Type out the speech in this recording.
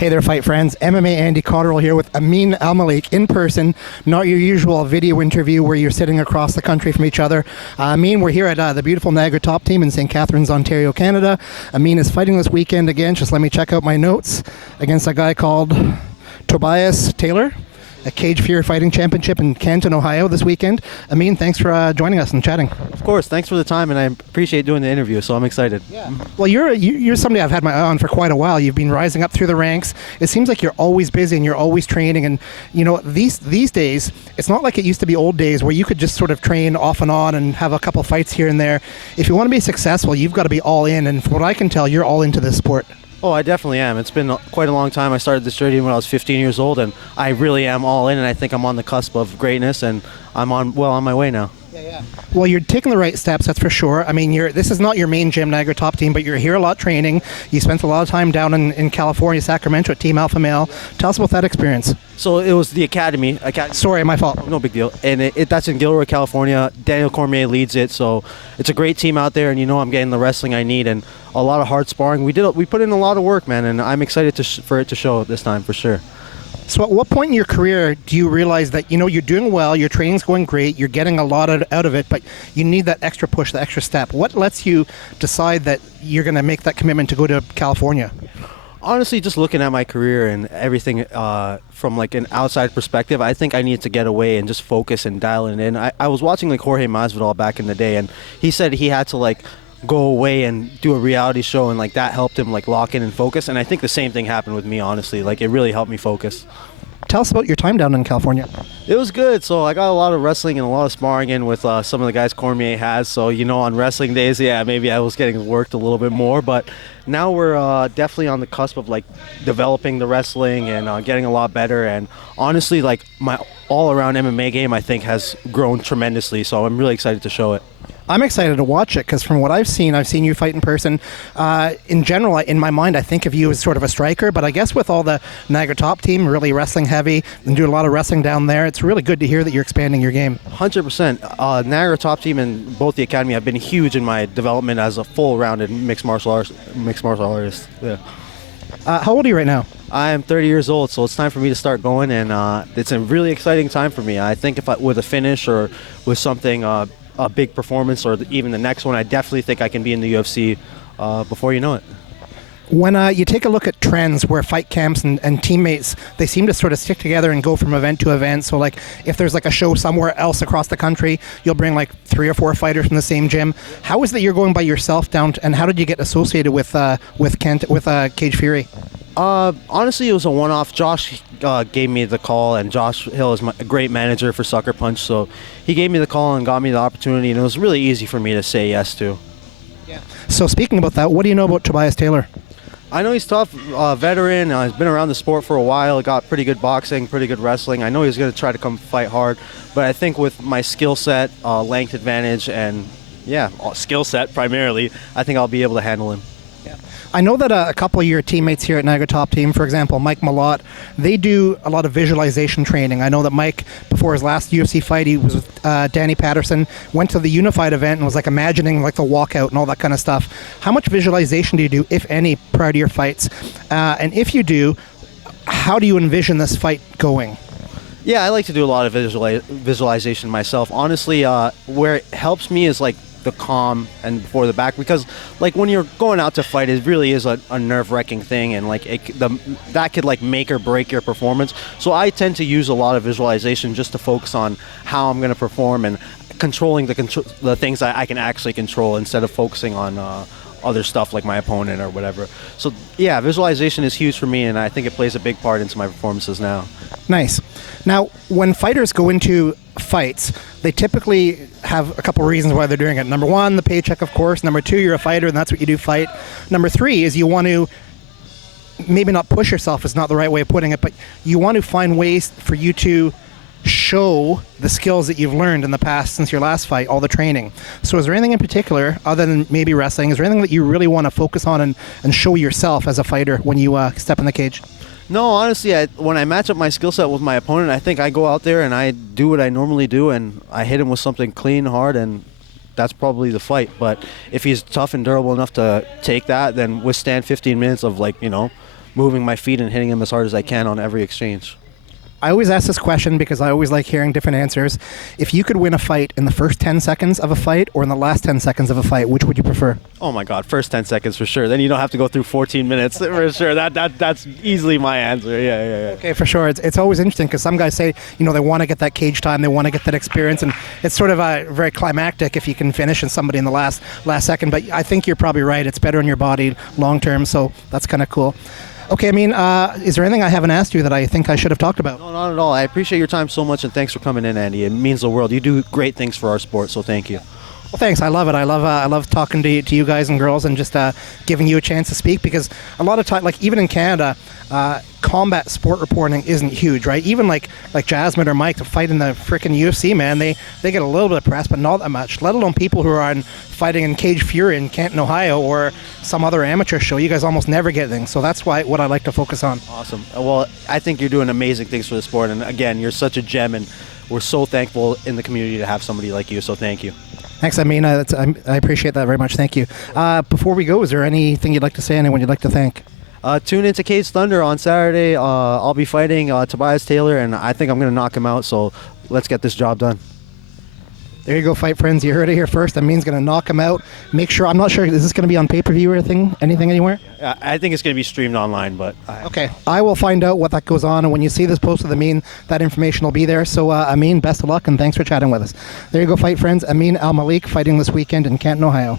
Hey there, fight friends. MMA Andy Cotterill here with Amin Almelik in person. Not your usual video interview where you're sitting across the country from each other. Amin, we're here at the beautiful Niagara Top Team in St. Catharines, Ontario, Canada. Amin is fighting this weekend again. Just let me check out my notes. Against a guy called Tobiaus Taylor, a Cage Fury Fighting Championship in Canton, Ohio this weekend. Amin, thanks for joining us and chatting. Of course, thanks for the time, and I appreciate doing the interview, so I'm excited. Yeah. Well, you're somebody I've had my eye on for quite a while. You've been rising up through the ranks. It seems like you're always busy and you're always training, and you know, these days, it's not like it used to be old days where you could just sort of train off and on and have a couple fights here and there. If you want to be successful, you've got to be all in, and from what I can tell, you're all into this sport. Oh, I definitely am. It's been quite a long time. I started this journey when I was 15 years old, and I really am all in, and I think I'm on the cusp of greatness, and I'm on my way now. Yeah. Well, you're taking the right steps, that's for sure. I mean, this is not your main gym, Niagara Top Team, but you're here a lot training. You spent a lot of time down in California, Sacramento at Team Alpha Male. Tell us about that experience. So it was the academy. Sorry, my fault. No big deal. And that's in Gilroy, California. Daniel Cormier leads it, so it's a great team out there, and you know I'm getting the wrestling I need and a lot of hard sparring. We put in a lot of work, man, and I'm excited for it to show this time for sure. So at what point in your career do you realize that, you know, you're doing well, your training's going great, you're getting a lot out of it, but you need that extra push, the extra step? What lets you decide that you're going to make that commitment to go to California? Honestly, just looking at my career and everything from like an outside perspective, I think I need to get away and just focus and dial it in. I was watching like Jorge Masvidal back in the day, and he said he had to like go away and do a reality show, and like that helped him like lock in and focus, and I think the same thing happened with me, honestly. Like it really helped me focus. Tell us about your time down in California. It was good. So I got a lot of wrestling and a lot of sparring in with some of the guys Cormier has. So, you know, on wrestling days, yeah, maybe I was getting worked a little bit more, but now we're definitely on the cusp of like developing the wrestling and getting a lot better. And honestly, like my all-around MMA game, I think, has grown tremendously. So I'm really excited to show it. I'm excited to watch it because from what I've seen you fight in person. In general, in my mind, I think of you as sort of a striker, but I guess with all the Niagara Top Team really wrestling heavy and doing a lot of wrestling down there, it's really good to hear that you're expanding your game. 100%. Niagara Top Team and both the academy have been huge in my development as a full-rounded mixed martial artist. Yeah. How old are you right now? I am 30 years old, so it's time for me to start going, and it's a really exciting time for me. I think with a finish or with something, a big performance, or even the next one, I definitely think I can be in the UFC before you know it. When you take a look at trends where fight camps and teammates, they seem to sort of stick together and go from event to event. So like if there's like a show somewhere else across the country, you'll bring like 3 or 4 fighters from the same gym. How is that you're going by yourself down and how did you get associated with Cage Fury? Honestly, it was a one-off. Josh gave me the call, and Josh Hill is a great manager for Sucker Punch, so he gave me the call and got me the opportunity, and it was really easy for me to say yes to. Yeah. So speaking about that, what do you know about Tobiaus Taylor? I know he's tough, veteran. He's been around the sport for a while. Got pretty good boxing, pretty good wrestling. I know he's going to try to come fight hard, but I think with my skill set, length advantage, and skill set primarily, I think I'll be able to handle him. Yeah. I know that a couple of your teammates here at Niagara Top Team, for example, Mike Malott, they do a lot of visualization training. I know that Mike, before his last UFC fight, he was with Danny Patterson, went to the Unified event and was like imagining like the walkout and all that kind of stuff. How much visualization do you do, if any, prior to your fights? And if you do, how do you envision this fight going? Yeah, I like to do a lot of visualization myself. Honestly, where it helps me is like the calm and before the back, because like when you're going out to fight, it really is a nerve-wracking thing, and like that could like make or break your performance. So I tend to use a lot of visualization just to focus on how I'm going to perform and controlling the things I can actually control instead of focusing on other stuff like my opponent or whatever. So yeah, visualization is huge for me, and I think it plays a big part into my performances now. Nice. Now, when fighters go into fights, they typically have a couple reasons why they're doing it. Number 1, the paycheck, of course. Number 2, you're a fighter, and that's what you do, fight. Number 3 is you want to maybe not push yourself is not the right way of putting it, but you want to find ways for you to show the skills that you've learned in the past since your last fight, all the training. So is there anything in particular, other than maybe wrestling, is there anything that you really want to focus on and show yourself as a fighter when you step in the cage? No, honestly, when I match up my skill set with my opponent, I think I go out there and I do what I normally do, and I hit him with something clean, hard, and that's probably the fight. But if he's tough and durable enough to take that, then withstand 15 minutes of, like, you know, moving my feet and hitting him as hard as I can on every exchange. I always ask this question because I always like hearing different answers. If you could win a fight in the first 10 seconds of a fight or in the last 10 seconds of a fight, which would you prefer? Oh my God, first 10 seconds for sure. Then you don't have to go through 14 minutes for sure. That's easily my answer. Yeah. Okay, for sure. It's always interesting because some guys say, they want to get that cage time, they want to get that experience, and it's sort of very climactic if you can finish somebody in the last second. But I think you're probably right. It's better on your body long term, so that's kind of cool. Okay, is there anything I haven't asked you that I think I should have talked about? No, not at all. I appreciate your time so much, and thanks for coming in, Andy. It means the world. You do great things for our sport, so thank you. Well, thanks. I love it. I love talking to you guys and girls and just giving you a chance to speak, because a lot of time, like even in Canada, combat sport reporting isn't huge, right? Even like Jasmine or Mike to fight in the frickin' UFC, man, they get a little bit of press, but not that much. Let alone people who are fighting in Cage Fury in Canton, Ohio, or some other amateur show. You guys almost never get things, so that's what I like to focus on. Awesome. Well, I think you're doing amazing things for the sport, and again, you're such a gem, and we're so thankful in the community to have somebody like you. So thank you. Thanks, Amin. I appreciate that very much. Thank you. Before we go, is there anything you'd like to say? Anyone you'd like to thank? Tune into Cage Thunder on Saturday. I'll be fighting Tobiaus Taylor, and I think I'm going to knock him out. So let's get this job done. There you go, fight friends. You heard it here first. Amin's going to knock him out. Make sure. I'm not sure. Is this going to be on pay-per-view or anything anywhere? I think it's going to be streamed online, but okay. I will find out what that goes on, and when you see this post with Amin, that information will be there. So Amin, best of luck, and thanks for chatting with us. There you go, fight friends. Amin Almelik fighting this weekend in Canton, Ohio.